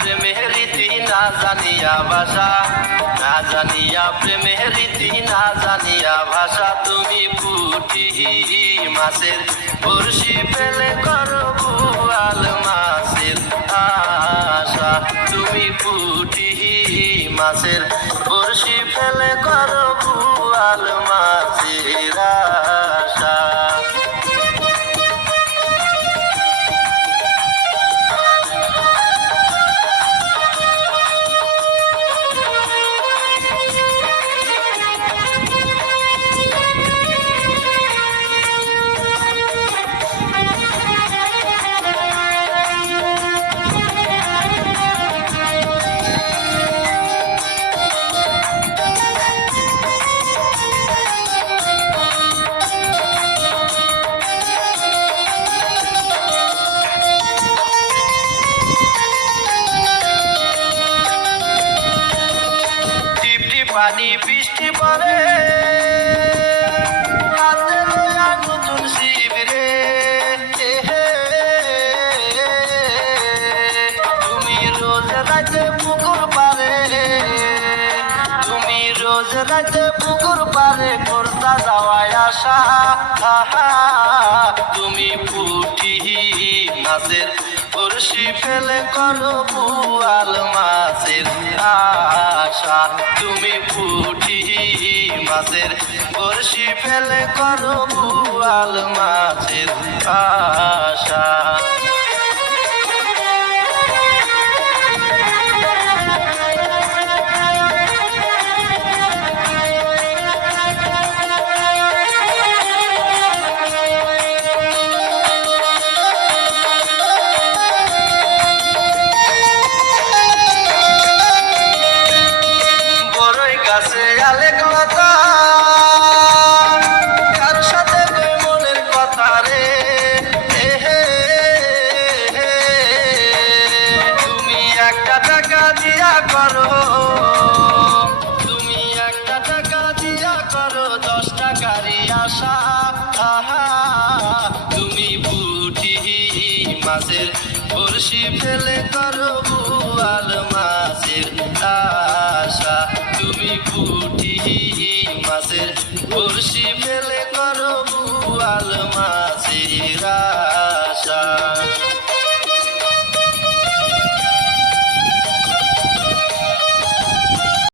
প্রেমের রীতি না জানিয়া ভাষা, না জানিয়া প্রেমের রীতি না জানিয়া ভাষা, তুমি পুঁটি মাছের বড়শি ফেলে করো বুয়াল মাছের আশা, তুমি পুঁটি মাছের বড়শি ফেলে করো বুয়াল মাছের আশা। পানি বৃষ্টি পরে হাতে লইয়া নতুন শিবিরে, তুমি রোজ রাতে পুকুর পারে, তুমি রোজ রাতে পুকুর পারে করতা যাওয়ায় আশা, তুমি পুঁটি মাছের বড়শি ফেলে করো বুয়াল মাছের আশা, তুমি পুঁটি মাছের বড়শি ফেলে করো বুয়াল মাছের আশা। আলেক লতা কার সাথে কই মনের কথা রে, তুমি একটা টাকা দিয়া করো, তুমি একটা টাকা দিয়া করো 10 টাকারই আশা, তুমি পুঁটি মাছের বড়শি ফেলে করো বুয়াল মাছের আশা, তুমি পুঁটি মাছের বড়শি ফেলে করো বুয়াল